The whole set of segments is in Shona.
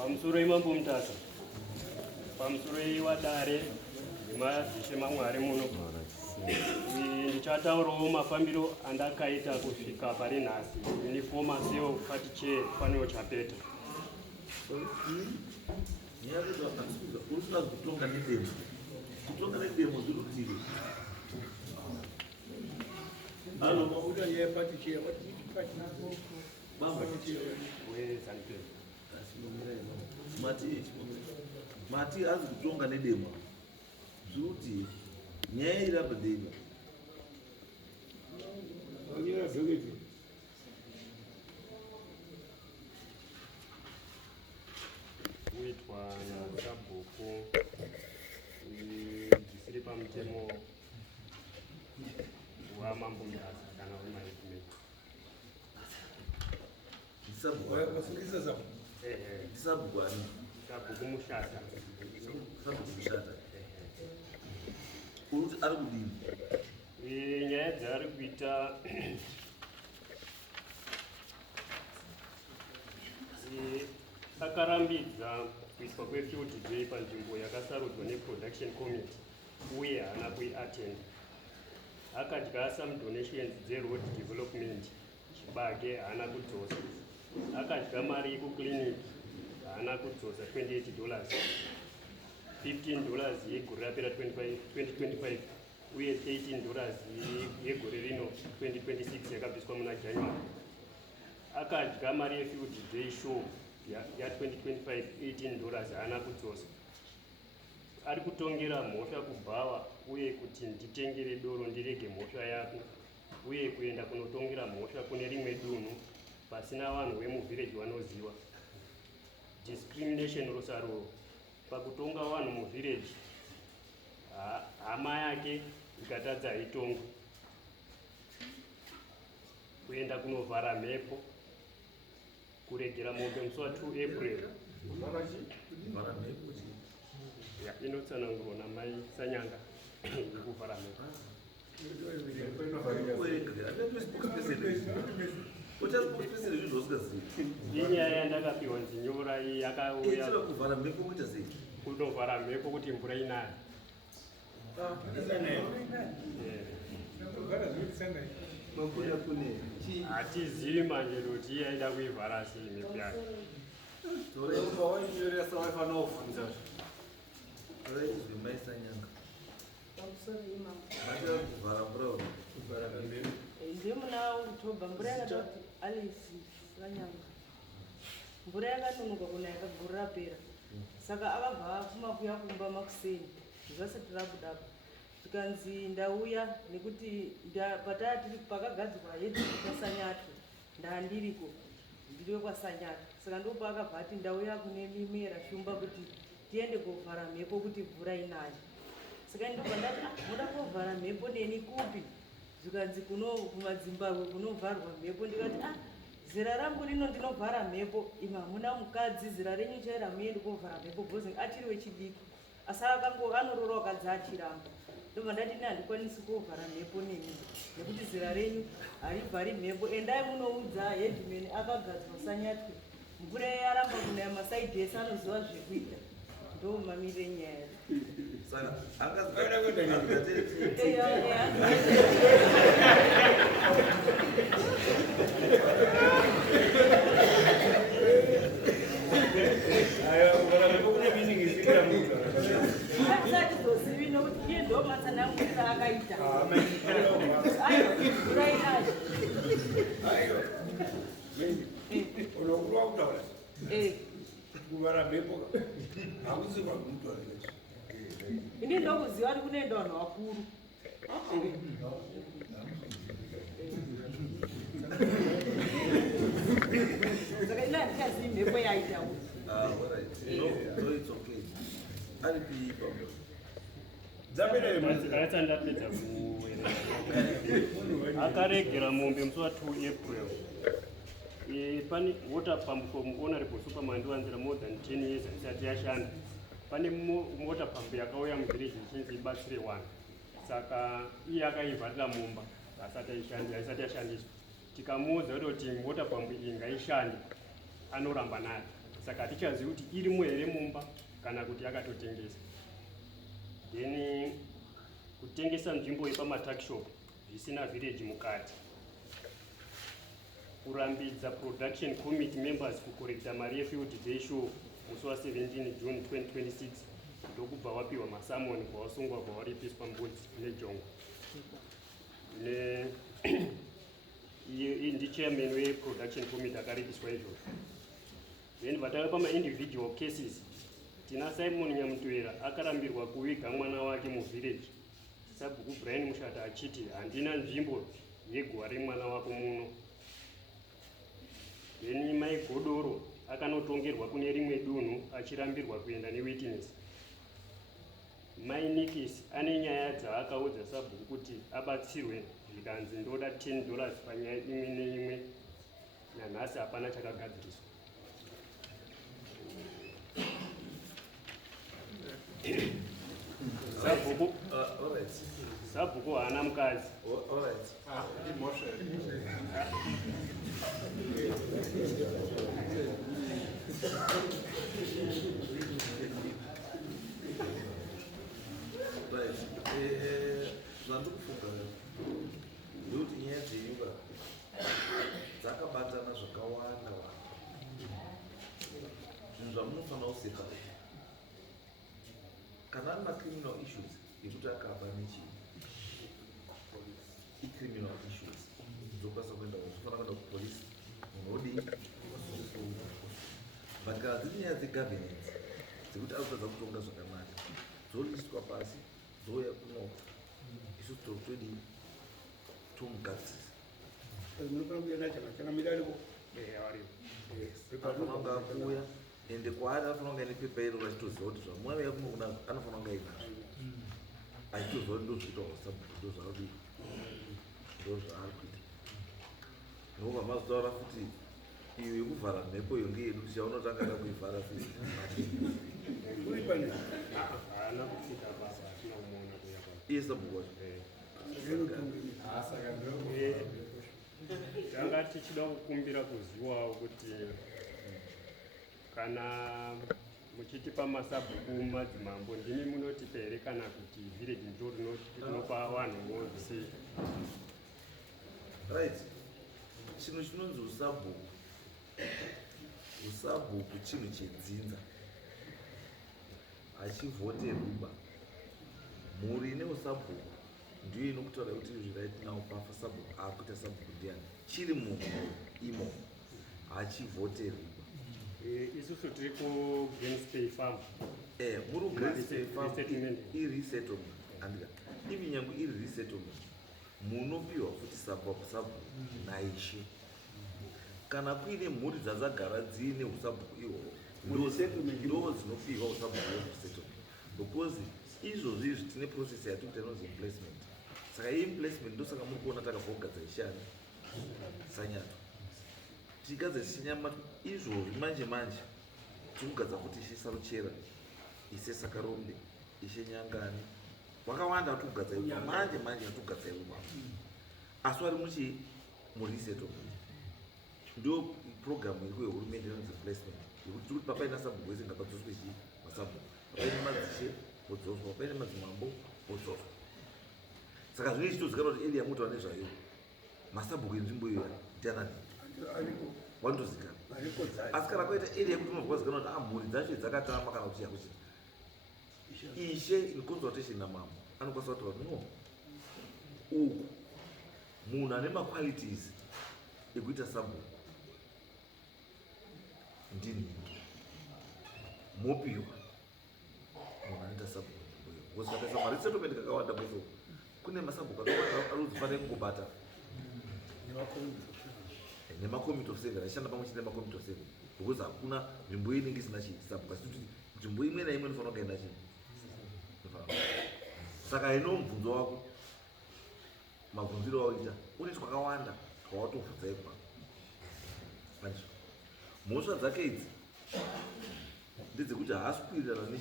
pamusoro imambo mutasa pamusoro wadare nemadzishe maMwari muno ndichataurawo mafambiro andakaita kusvika pari nhasi ini former CEO party chair faniro chapeta. Mati azi kutonga nedemo zvuti nyaya iri apa demo kuitwa nasabhuku dzisiri pamutemo wamambo mutasa kana wemarefume sabhuku ani sabhuku mushata uti ari kudini nyaya dzaari kuita akarambidza kuiswa kwefield day panzvimbo yakasarudzwa neproduction committee uye haana kuiatenda. Akadya some donations dzeroad development chibage haana kudzosa. Akadya mari yekuclinic haana kudzosa $28, $15 yegore rapera 2025 uye $13 yegore rino 2026 yakabviswa muna January. Akadya mari yefield day show ya2025 $18 haana kudzosa. Ari kutongera mhosva kubhawa uye kuti nditengere doro ndirege mhosva yako uye kuenda kunotongera mhosva kune rimwe dunhu pasina vanhu vemuvillage vanoziva. Discrimination rosaro pakutonga vanhu muvillage hama yake ikatadza itongo kuenda kunovhara mhepo kuregera mombe musi wa2 April inotsanangurwa namai Sanyanga yekuvhara mhepo. Inyaya yandakapiwa nzinyora iyi yakauya kunovhara mhepo kuti mvura inaya. Hatizivi manje kuti iye aida kuivhara sei mhepo yake. Ndimuna Oktoba mvura yakati Alice Sanyanga mvura yakanonoka kunaya gore rapera saka akabva afuma kuya kumba makuseni zvasati rabudaba tikanzi ndauya nekuti patati pakagadzirwa hedhi kwasanyatwe ndandiriko ndiriwe kwasanyatwe saka ndopa akabva ati ndauya kune mimera shumba kuti tiende kovhara mhepo kuti mvura inaye. Saka ndobva ndati muda kovhara mhepo neni kupi zvikanzi kumaZimbabwe kunovharwa mhepo ndikati zera rangu rino ndinovhara mhepo ima hamuna mukadzi zera renyu chaira muende kovhara mhepo bhozi achiri wechidiki asi anorora wakadzi achiramba. Ndobva ndati ine handikwanisi kovhara mhepo neni nekuti zera renyu harivhari mhepo endai munoudza hedhimeni akagadzwa Sanyatwe mvura yaramba kunaya masaidhi ese anoziva zvekuita ndo mamire nyaya. Hatizvizivi nokuti iye ndo matsanangurira akaita ini ndokuziva kuti kunoenda vanhu vakuru. Saka ina handichazivi mhepo yaitawo. Ndapedza akaregera mombe musi wa2 April. Pane water pump from Honorable Superman ndiwanzira more than 10 years isati yashanda. Pane water pump yakauya muvillage ichinzi ibatsire one. Saka iye akaivharira mumba haisati yashandiswa. Tikamuudza kuti water pump iyi ngaishande anoramba nayo. saka hatichazivi kuti irimo here mumba kana kuti akatotengesa. Then kutengesa nzvimbo yepamatakishop zvisina village mukati, kurambidza production committee members kukorekta mari yefield day show musi wa17 June 2026 ndokubva wapiwa masamoni kwawasungwa kwawaripiswa mbudzi nejongo. Iyi ndichairman weproduction committee akaripiswa izvozvo. Then vatave pama-individual cases, tina Simon Nyamutwera akarambirwa kuviga mwana wake muvillage. Sabhuku Brian Mushata achiti handina nzvimbo yegware mwana wako muno. Then Mai Godoro akanotongerwa kune rimwe dunhu achirambirwa kuenda newitness. Mai Nikis ane nyaya dzaakaudza sabhuku kuti abatsirwe zvikanzi ndoda $10 panyaya imwe neimwe, nanhasi hapana chakagadziriswa. Sabhuku haana mukadzi. Zvandikufunga ndokuti nyaya dzeimba dzakabatana zvakawanda vanhu. Zvinhu zvamunofanira kuseka kana ari macriminal issues yekuti akaba nechii, icriminal issues dzokwanisa kuenda zvofanira kuenda kupolisi, munhu odii, but kana dziri nyaya dzegovernance dzekuti akutadza kutonga zvakanaka dzoliswa pasi dzouya kunoka, isu todii tomugadzisa anofanira kuuya ende kwaari anofanira kunga ine pepa iro achitoziva kuti zvamwauya kuno anofanira kunga inazvo achitoziva kuti ndozviita kwasabhuku ndozvaari kuita. Nobva mazotaura futi iyo yekuvhara mhepo iyo ngeyedu tichaunotanga da kuivhara iye sabhuku wacho tanga tichida kukumbira kuzivawo kuti kana muchitipa masabhuku madzimambo ndimi munotipa here kana kuti village ndo rinopa vanhu vose? Right, chinhu chinonzi usabhuku, usabhuku chinhu chedzinza, hachivhoterwiba. Mhuri neusabhuku ndiyo inokutaura kuti zviraiti nawo pafa sabhuku akuita sabhuku ndiani, chiri munhu imo hachivhoterwiba. Isusu tiri kuGreenspay Farm. Muri kuGreenspay Farm iresettlement, andika ivi nyange iri resettlement munopiwa futi sabhuku naishe. Kana kuine mhuri dzadzagara dziine usabhuku ihwohwo ndo dzinopiwa usabhuku hweresettlement, because izvozvi izvi tine process yatikuita inonzi implacement. Saka implacement ndosaka muri kuona takabva kugadzira ishani sanyato tigadzira chinyama izvozvi manje manje tikugadzira kuti ishe Saruchera, ishe Sakarombe, ishe Nyangani, wakawanda watikugadzira manje manje watikugadzira ibaba, asi wari muchi muresettlement. Ndo programu iri yehurumende inonzi placement yekuti tiri kuti papaina sabhuku wese ngapadzoswe chii masabhuku, papaine madzishe odzoswa, papaine madzimambo odzoswa. Saka zvino ichitozikanwa kuti area mutaura nezvayo masabhuku enzvimbo iyoya ndianani wandozikana. Asi kana kwaita area yekuti unobvazikanwa kuti mhuri dzacho dzakatama kana kuti yakuchita ishe in consultation namambo anokwanisa kutaura kuti no, uku munhu ane maqualities ekuita sabhuku ndini, mopiwa munhu anoita sabhuku because vakaisa maresettlement kakawanda kwese kune masabhuku anodzifanira kungobata nemakomiti of service achishanda pamwe chete nemakomiti of service, because hakuna nzvimbo inenge isina chisabhuku, asi kuti nzvimbo imwe naimwe inofanira kunga ina chii. Saka ino mubvunzo wako, mabvunziro waoita une twakawanda twawatovhunza ikwa manje. Mhosva dzake idzi ndedzekuti haasi kuwirirana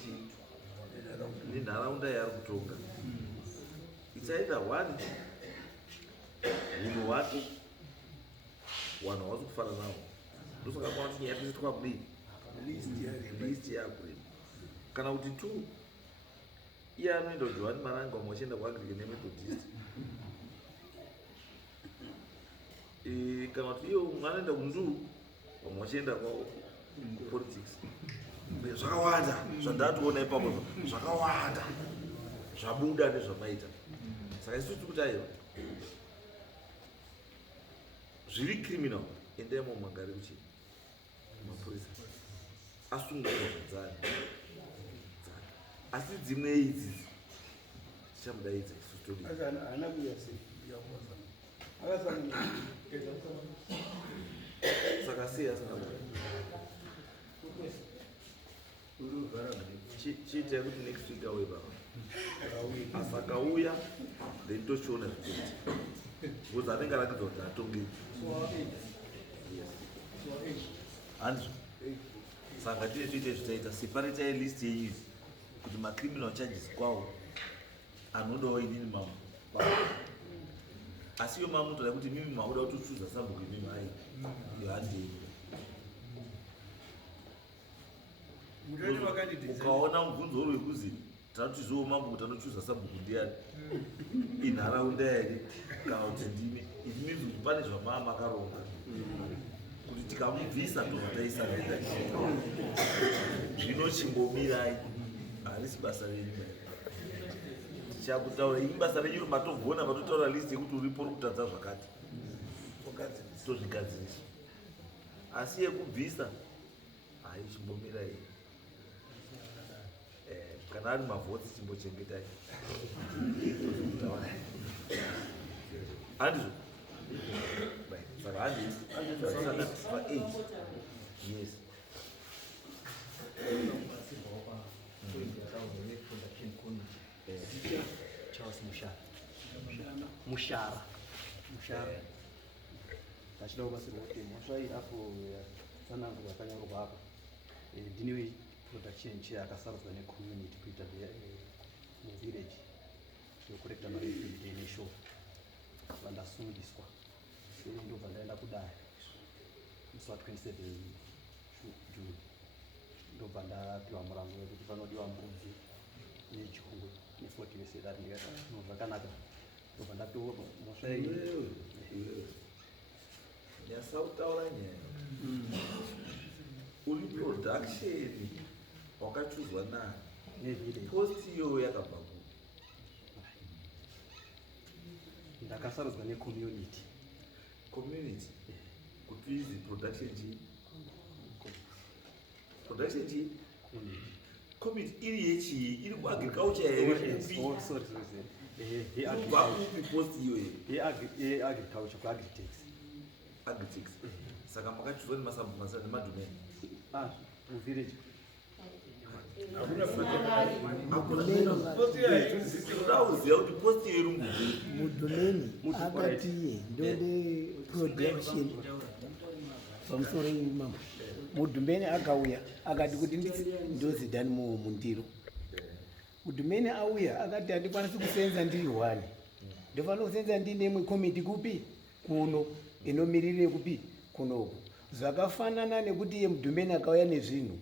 nenharaunda yaari kutonga. Ichaita one hunhu hwake wanhu hawasi kufara nawo, ndosaka kwaona kuti nyaya tese twakudii list yako kana kuti 2 iye anoenda kujohani maranga wamoshenda kuanglican nemethodist kana kuti iyo mwanoenda kundu wamoshenda kupolitics zvakawanda zvandatoona ipapo zvakawanda zvabuda nezvamaita saka isusu kuti aiwa zviri criminal endemo magari kuchi mapurisa asunga zvadzani asi dzimwe idzi tichamudaidza isusu saka sei asina chiitai kuti next week auye baba asakauya then tochiona zvikuti because anenge arakidza kuti atonge handizvo saka tine toite zvitaita separatai list yenyuzi kuti macriminal charges kwawo anodawo inini mama asi iyo mamutoda kuti mimi mauda kutochuza sabhuku imimi hai yohandei ukaona mubvunzo uri wekuzi tatizowo mambo kuti anochuza sabhuku ndiani inharaunda here kana kuti ndimi it means kuti pane zvamama makaronga kuti tikamubvisa tozotaisa reda zvinochimbomirai harisi basa renyu tichakutaura imi basa renyu matogona patotaura list yekuti uripo uri kutadza zvakati tozvigadzirisa asi yekubvisa haichimbomirai kana ari mavhotsi chimbochengetai handizvo saka handii yes mushara tachida kubatsirwa kuti mosvai apo tsanango yakanyorwa apa ndine production chair akasarudzwa necommunity kuita muvillage yokurekta marefugee initial vandasungiswa ndobva ndaenda kudare musi wa27 June ndobva ndapiwa murango wekuti panodiwa mbudzi nejongwe ne40 yesedati ndikati no zvakanaka ndobva ndapiwa mosvai nyasautaura nyaya uri production wakachuzwa nani post iyoyo yakabva ku ndakasarudzwa necommunity kuti izi production chi community iri yechii iri kuagriculture here kubva kupi post iyoyo agriculture kuagritex saka makachuzwa nemadhumeni muvillage ndauziva kuti post iyo iri mudhumeni akatiye ndode production pamusoro imama mudhumeni akauya akati kuti ndozidhani mundiro mudhumeni auya akati handikwanisi kusenza ndiri 1 ndofanira kusenza ndinemwe komiti kupi kuno inomirire kupi kunoku zvakafanana nekuti iye mudhumeni akauya nezvinhu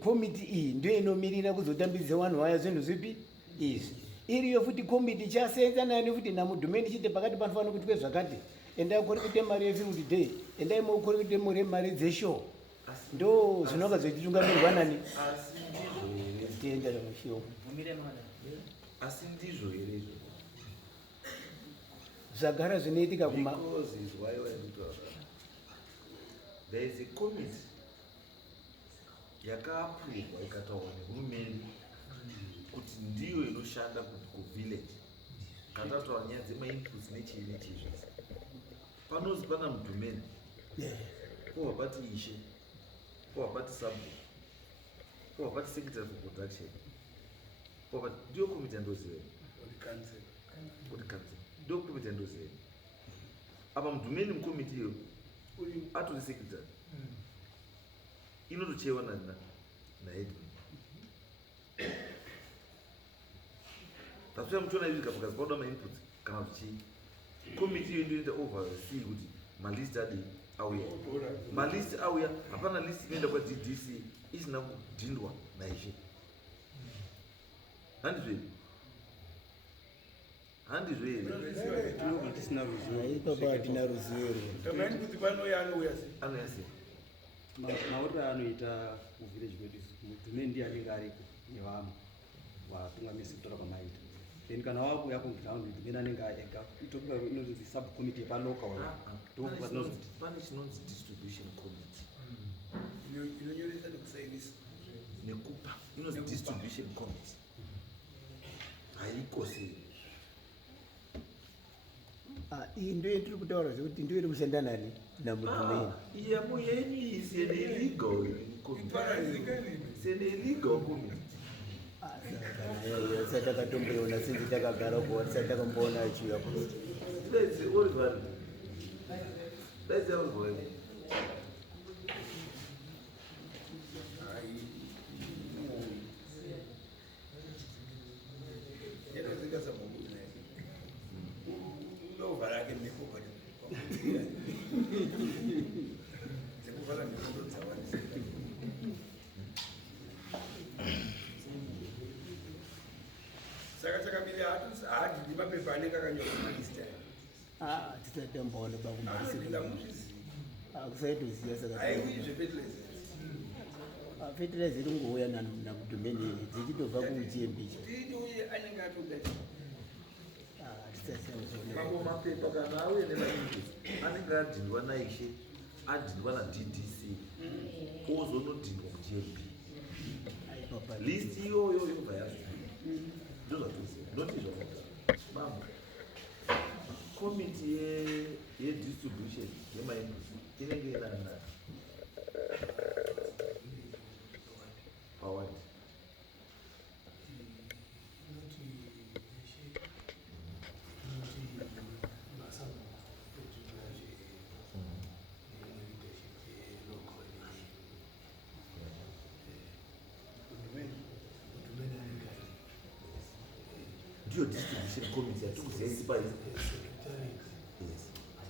komiti iyi ndio inomirira kuzotambidza vanhu vaya zvinhu zvipi izvi iriyo futi komiti chasenza nayo nefuti namudhumeni chite pakati panofanira kuitwe zvakati endai kuri kuite mari yefield day endai mokuri kuite muri mari dzeshow ndo zvinoga zvechitungamirwa nani tienda nemushiwo asi ndizvo here izvo zvagara zvinoitika kuma there is a committee yakaapurwa ikataurwa nehurumende kuti ndiyo inoshanda kuvillage kana tataura nyaya dzemainputs nechii nechizvi panozi pana mudhumeni povapati ishe povapati sabu povapati secretary for production povapati ndiyo komiti yandoziva kuti council ndiyo komiti yandoziva apa mudhumeni mukomiti iyo atori secretary inotocheiwa naedwin tasuya muchiona izvi kapakazi pauda mainputs kana kuti chii komiti iyo inoita oversee kuti malist adii auya malist auya hapana list inoenda kwaDDC isina kudhindwa naizvi handizvo here tisina ruzivo ipapa hatina ruzivo anoya sei mauriro anoita kuvillage kwedu mutume ndiye anenge aripo nevamwe vatungamisi kutora kwamaita then kana wakuya kuground mutume anenge ega itokuva inonzi subcommittee yepalocal pane chinonzi distribution committee nekupa inonzi distribution committee haiko sei iyi ndo yetiri kutaura zvekuti ndo iri kushanda nani namudhumeni iyamo yenyu sene illegal committee saka takatomboiona senzi takagara kuwa tisati takamboona achiuya Let's Oliver. tisatambaona bakumarisikusaitoziva saka fertilizer ringouya namudhumeni dzichitobva kuGMB mapepa kana auye nemaingizi anenge adhindwa naishe adhindwa naDDC ozonodhindwa kuGMB list iyoyo yobva yazo ndozvatoziva mama committee yedistribution yemaingizi inenge inana pawadi ndiyo distribution committee yatikuziva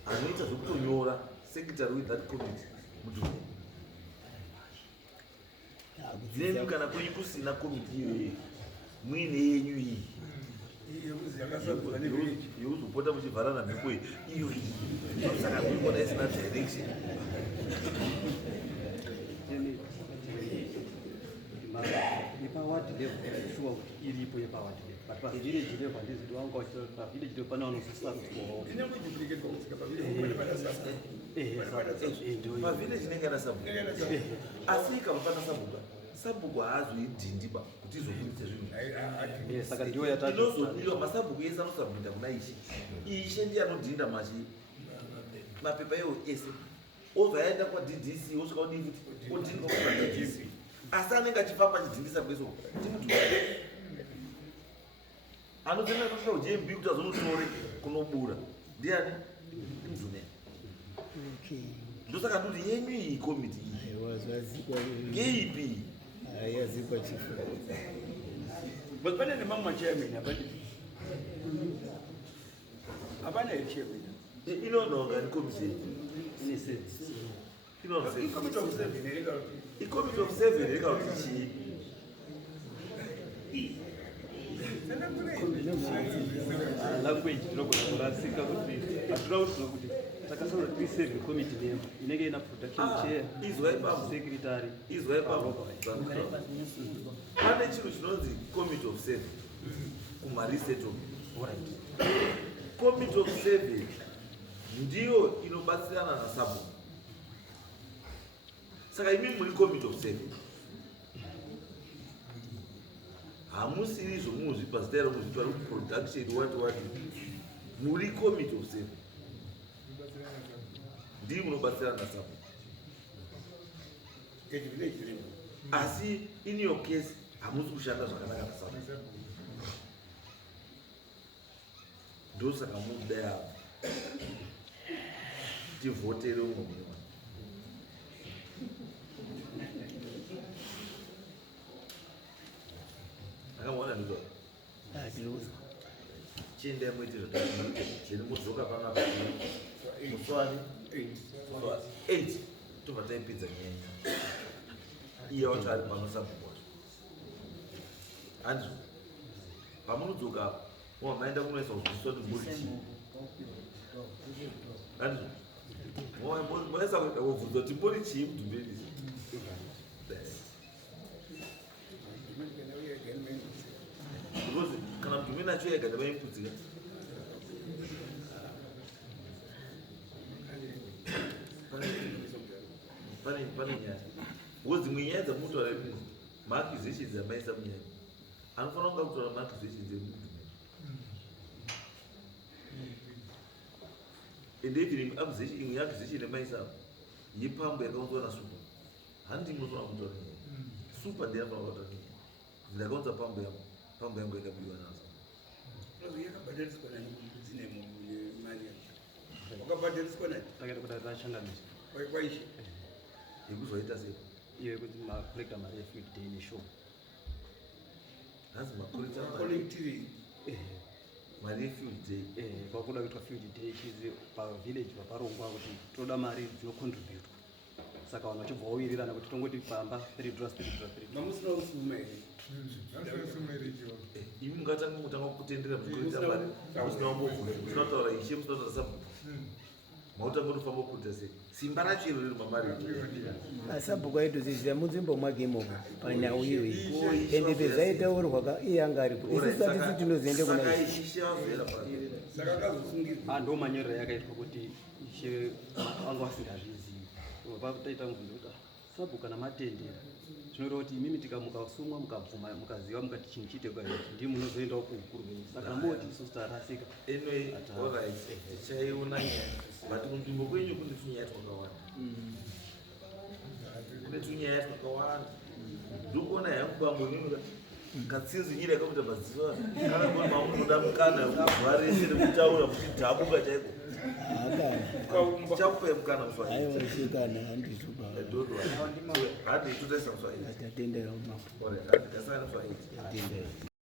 anoita zvekutonyora secretary with that committee mudhumeni nenu kana kwenyu kusina committee iyoyo muine yenyu iyi yokuzopota muchivharana mhepo iyo saka muikona isina direction yepawadi level shuwa kuti iripo yepawadi level but pavillage level handiziti wanga pavillage level pana vanosisarutwawo pavillage inenge ana sabhuku asi ikamupana sabhuku haazoidhindiba kuti izobudisa zvinhu saka ndiyo inozodiwa masabhuku ese anosabhuta kuna ishe ndiye anodhinda mapepa iwo ese obva aenda kwaDDC osvika odii kuti odhindwa kwaDDC asi anenge achifamba achidhindisa kweso timutu anozoenda kusvika kuGMB kuti azonotore kunobura ndiani imudhumeni ndosaka ndoti yenyu iyi komiti iyi ngeipi yazikwa chifu pane nemamwe machairman hapana chairman inononga ni komiti ikomiti of 7 rekakuti chii language tinogona kurasika kuti hatina kuziva kuti takasaura tiri 7 committee name inenge ina production chair secretary izwai pavo pane chinhu chinonzi committee of 7 kumarisettlement committee of 7 ndiyo inobatsirana nasabhuku saka imi muri committee of 7 hamusiri zvomuzvipa zita iro muzvitwari production wati muri committee of 7 ndiri munobatsirana nasabhuku asi in your case hamusi kushanda zvakanaka nasabhuku ndosaka muda yavo tivhotere umwe mumwe akaona ndizvo chiendai muite zviri mudzoka panapa muswani 8 tobva taipedza nyaya iye wacho ari panosabhuwa handi pamunodzoka maenda kunoisa kudzidziswa kuti muri chii handi moisa kuenda kubvunza kuti muri chii mudhumbeni because kana mudhumbeni acho yega ndavaimpudzika pane nyaya because dzimwe nyaya dzamunotaura muno maaccusations amaisa munyaya anofanira kunga kutaura maaccusations emudhumbeni and even accusation imwe accusation yemaisa yepambo yakaunzwa nasupa handi munofanira kutaura nyaya supa ndiyanofanira kutaura nyaya kuti ndakaunza pambo yangu yakabiwa nazo yakabhadhariswa dzine mari wakabhadhariswa nai takaita kuti atachangamisa kwaishe yekuzvaita sei iyo yekuti makolekta mari yefield day neshow hanzi makolekta collective mari yefield day kwakuda kuitwa field day chizi pavillage vaparongwa kuti toda mari dzinocontributwa saka vanhu vachibva vawirirana kuti tongoti pamba 3 mamusina usuma here imi mungatanga kutanga kutendera mukolekta mari musina musinotaura ishe musinotaura sabhuku mautanga kutofamba kuita sei simba racho iro riri mamari asabhuku aitozizira munzvimbo mwake imomo panyau iyoyi ende pezvaitaurwa iye anga aripo isi satisi tinozoende kuna ishe vazera saka akazosungirwa ndo manyorero yakaitwa kuti ishe vanga vasingazvizivi pataita mubvunzo kuti sabhuku kana matendera zvinoreva kuti imimi mukasumwa mukabvuma mukaziva mukati chinhu chiitekwa ichi ndii munozoendawo kuukuru venyu saka moti isusu tarasika anyway alright tichaiona but kunzvimbo kwenyu kune tunyaya twakawanda kune tunyaya twakawanda ndikuona yangu bambo katsinzi nyiri yakakuita maziva kana kuti mamunoda mukana zuva rese rekutaura muchidhabuka chaiko chakupai mukana aiwasikana handituba handi totaisa muswaiti tatendera handi kasana muswaiti